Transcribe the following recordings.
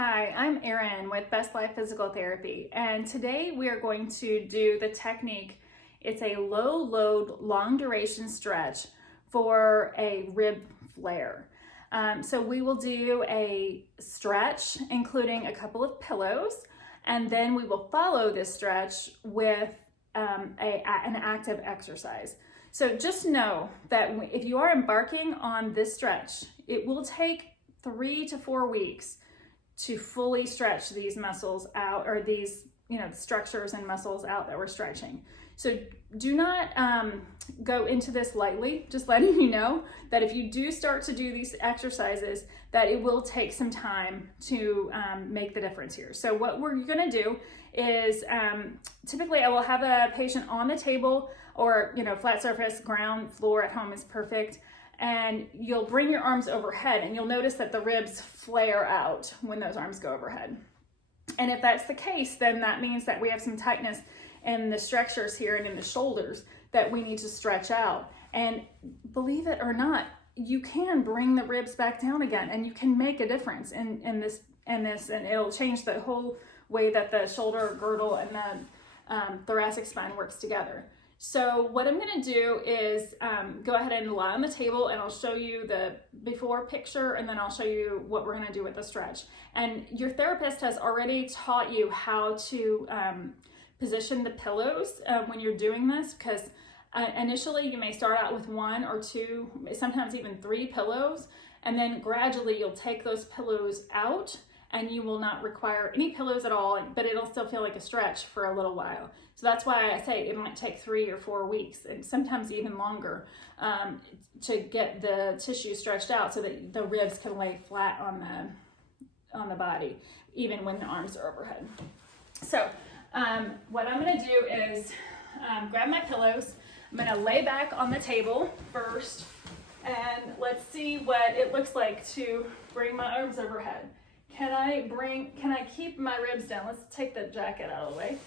Hi, I'm Erin with Best Life Physical Therapy, and today we are going to do the technique. It's a low load, long duration stretch for a rib flare. So we will do a stretch, including a couple of pillows, and then we will follow this stretch with an active exercise. So just know that if you are embarking on this stretch, it will take 3 to 4 weeks to fully stretch these muscles out, or these structures and muscles out that we're stretching. So do not go into this lightly, just letting you know that if you do start to do these exercises, that it will take some time to make the difference here. So what we're gonna do is, typically I will have a patient on the table, or flat surface, ground, floor at home is perfect. And you'll bring your arms overhead, and you'll notice that the ribs flare out when those arms go overhead. And if that's the case, then that means that we have some tightness in the structures here and in the shoulders that we need to stretch out. And believe it or not, you can bring the ribs back down again, and you can make a difference in this, and it'll change the whole way that the shoulder girdle and the thoracic spine works together. So what I'm going to do is go ahead and lie on the table, and I'll show you the before picture, and then I'll show you what we're going to do with the stretch. And your therapist has already taught you how to position the pillows when you're doing this, because initially you may start out with 1 or 2, sometimes even 3 pillows, and then gradually you'll take those pillows out, and you will not require any pillows at all, but it'll still feel like a stretch for a little while. So that's why I say it might take 3 or 4 weeks, and sometimes even longer, to get the tissue stretched out so that the ribs can lay flat on the body, even when the arms are overhead. So what I'm gonna do is grab my pillows. I'm gonna lay back on the table first, and let's see what it looks like to bring my arms overhead. Can I keep my ribs down? Let's take the jacket out of the way.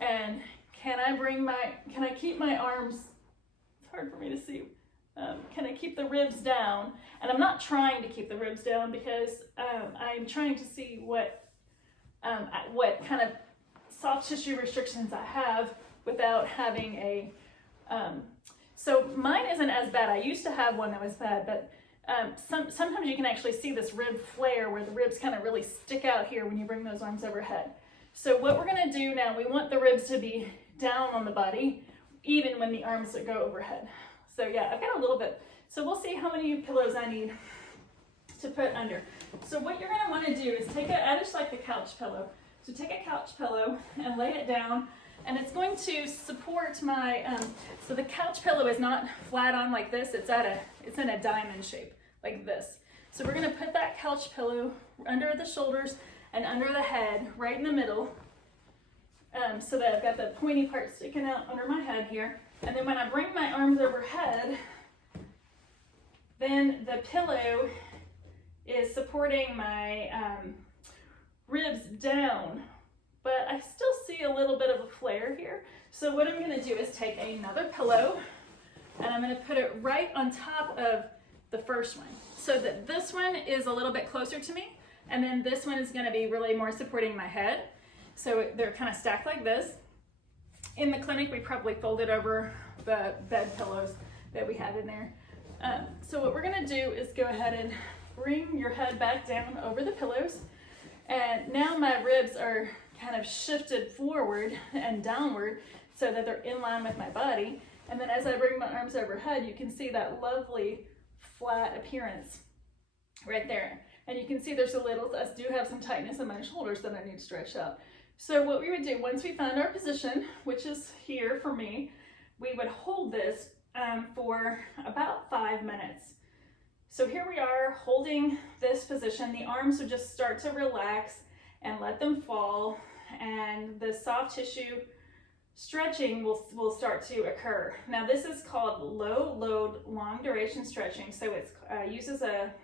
And can I keep my arms, it's hard for me to see. Can I keep the ribs down? And I'm not trying to keep the ribs down, because I'm trying to see what kind of soft tissue restrictions I have without having a, so mine isn't as bad. I used to have one that was bad, but sometimes you can actually see this rib flare where the ribs kind of really stick out here when you bring those arms overhead. So what we're gonna do now, we want the ribs to be down on the body, even when the arms go overhead. So yeah, I've got a little bit. So we'll see how many pillows I need to put under. So what you're gonna wanna do is I just like the couch pillow. So take a couch pillow and lay it down, and it's going to support my, so the couch pillow is not flat on like this, it's in a diamond shape, like this. So we're gonna put that couch pillow under the shoulders and under the head, right in the middle, so that I've got the pointy part sticking out under my head here. And then when I bring my arms overhead, then the pillow is supporting my ribs down, but I still see a little bit of a flare here. So what I'm gonna do is take another pillow, and I'm gonna put it right on top of the first one, so that this one is a little bit closer to me, and then this one is gonna be really more supporting my head. So they're kind of stacked like this. In the clinic, we probably folded over the bed pillows that we had in there. So what we're gonna do is go ahead and bring your head back down over the pillows. And now my ribs are kind of shifted forward and downward so that they're in line with my body. And then as I bring my arms overhead, you can see that lovely flat appearance right there. And you can see there's I do have some tightness in my shoulders that I need to stretch out. So what we would do, once we found our position, which is here for me, we would hold this for about 5 minutes. So here we are holding this position. The arms would just start to relax and let them fall, and the soft tissue stretching will start to occur. Now this is called low load, long duration stretching. So it uses a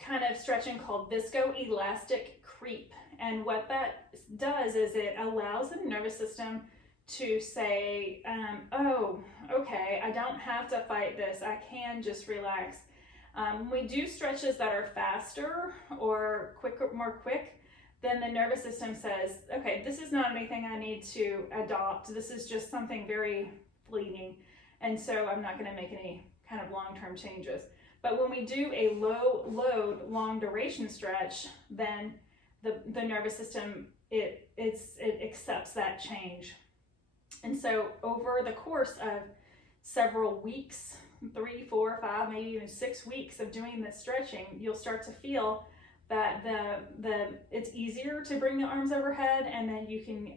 kind of stretching called viscoelastic creep. And what that does is it allows the nervous system to say, oh, okay, I don't have to fight this. I can just relax. When we do stretches that are faster or quicker, more quick, then the nervous system says, okay, this is not anything I need to adopt. This is just something very fleeting. And so I'm not going to make any kind of long-term changes. But when we do a low load, long duration stretch, then the nervous system, it accepts that change. And so over the course of several weeks, 3, 4, 5, maybe even 6 weeks of doing this stretching, you'll start to feel that it's easier to bring the arms overhead, and then you can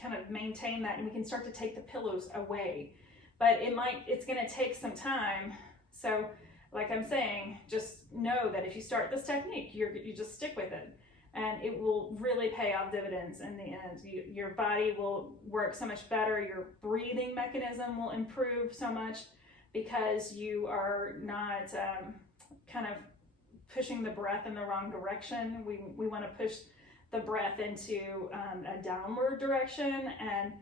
kind of maintain that, and we can start to take the pillows away. But it's going to take some time. So like I'm saying, just know that if you start this technique, you just stick with it, and it will really pay off dividends in the end. Your body will work so much better. Your breathing mechanism will improve so much because you are not kind of pushing the breath in the wrong direction. We want to push the breath into a downward direction, and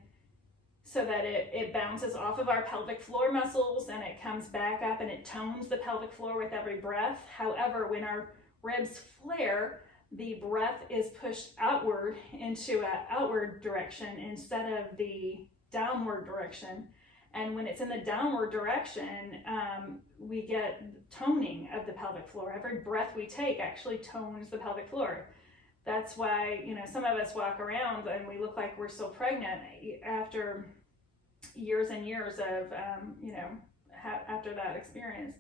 so that it bounces off of our pelvic floor muscles and it comes back up and it tones the pelvic floor with every breath. However, when our ribs flare, the breath is pushed outward into an outward direction instead of the downward direction. And when it's in the downward direction, we get toning of the pelvic floor. Every breath we take actually tones the pelvic floor. That's why, some of us walk around and we look like we're still pregnant after years and years of, after that experience.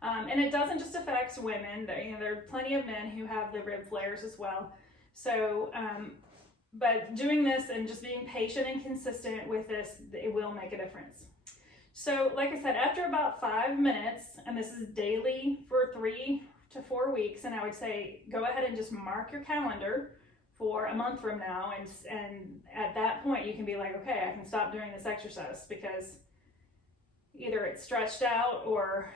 And it doesn't just affect women. There are plenty of men who have the rib flares as well. So, but doing this and just being patient and consistent with this, it will make a difference. So like I said, after about 5 minutes, and this is daily for 3 to 4 weeks, and I would say go ahead and just mark your calendar for a month from now, and at that point you can be like, okay, I can stop doing this exercise because either it's stretched out or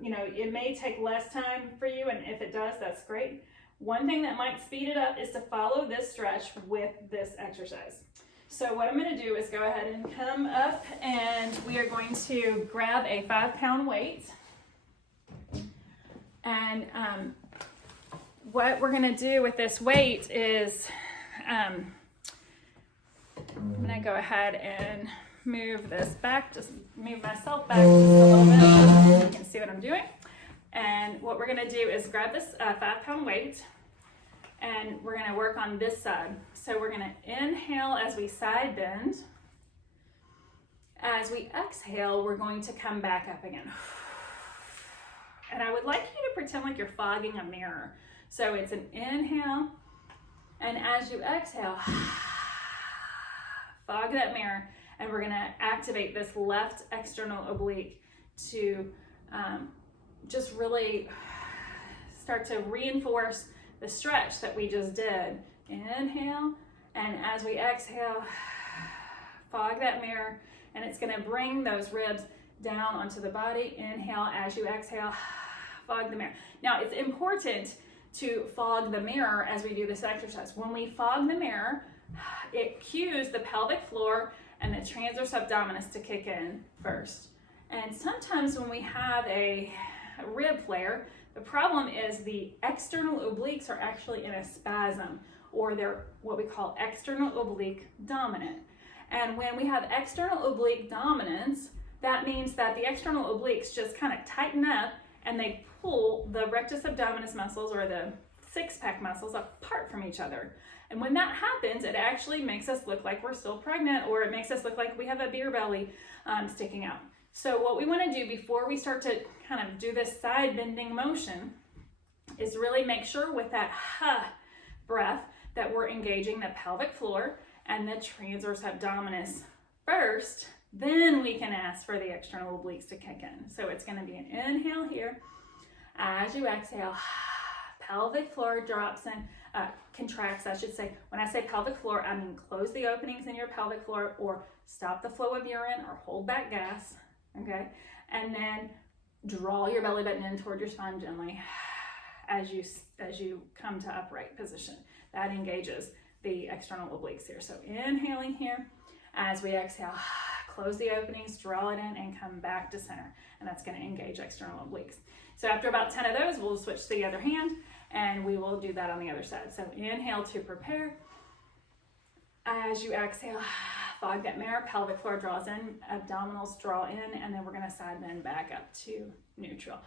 it may take less time for you, and if it does, that's great. One thing that might speed it up is to follow this stretch with this exercise. So what I'm going to do is go ahead and come up, and we are going to grab a 5-pound weight. And what we're going to do with this weight is I'm going to go ahead and move this back, just move myself back just a little bit so you can see what I'm doing. And what we're going to do is grab this 5-pound weight, and we're going to work on this side. So we're going to inhale as we side bend. As we exhale, we're going to come back up again. And I would like you to pretend like you're fogging a mirror. So it's an inhale, and as you exhale, fog that mirror, and we're going to activate this left external oblique to just really start to reinforce the stretch that we just did. Inhale, and as we exhale, fog that mirror, and it's going to bring those ribs down onto the body. Inhale as you exhale, fog the mirror. Now it's important to fog the mirror as we do this exercise. When we fog the mirror, it cues the pelvic floor and the transverse abdominis to kick in first. And sometimes when we have a rib flare, the problem is the external obliques are actually in a spasm, or they're what we call external oblique dominant. And when we have external oblique dominance, that means that the external obliques just kind of tighten up and they pull the rectus abdominis muscles, or the six-pack muscles, apart from each other. And when that happens, it actually makes us look like we're still pregnant, or it makes us look like we have a beer belly sticking out. So what we want to do before we start to kind of do this side bending motion is really make sure with that breath that we're engaging the pelvic floor and the transverse abdominis first. Then we can ask for the external obliques to kick in. So it's going to be an inhale here. As you exhale, pelvic floor drops in, contracts, I should say. When I say pelvic floor, I mean close the openings in your pelvic floor, or stop the flow of urine, or hold back gas, okay? And then draw your belly button in toward your spine gently as you come to upright position. That engages the external obliques here. So inhaling here. As we exhale, close the openings, draw it in, and come back to center. And that's going to engage external obliques. So after about 10 of those, we'll switch to the other hand, and we will do that on the other side. So inhale to prepare. As you exhale, fog that mirror, pelvic floor draws in, abdominals draw in, and then we're going to side bend back up to neutral.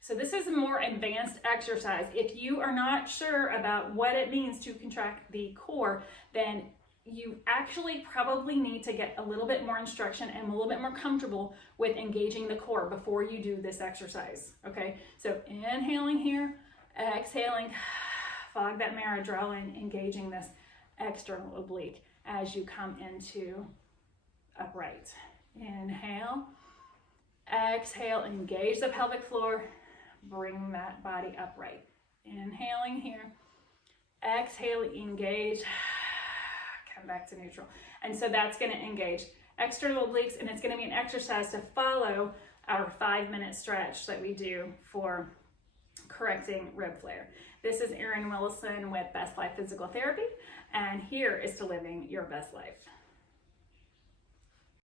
So this is a more advanced exercise. If you are not sure about what it means to contract the core, then you actually probably need to get a little bit more instruction and a little bit more comfortable with engaging the core before you do this exercise, okay? So inhaling here, exhaling, fog that mirror, draw in, engaging this external oblique as you come into upright. Inhale, exhale, engage the pelvic floor, bring that body upright. Inhaling here, exhale, engage, come back to neutral. And so that's going to engage external obliques, and it's going to be an exercise to follow our 5-minute stretch that we do for correcting rib flare. This is Erin Willison with Best Life Physical Therapy, and here is to living your best life.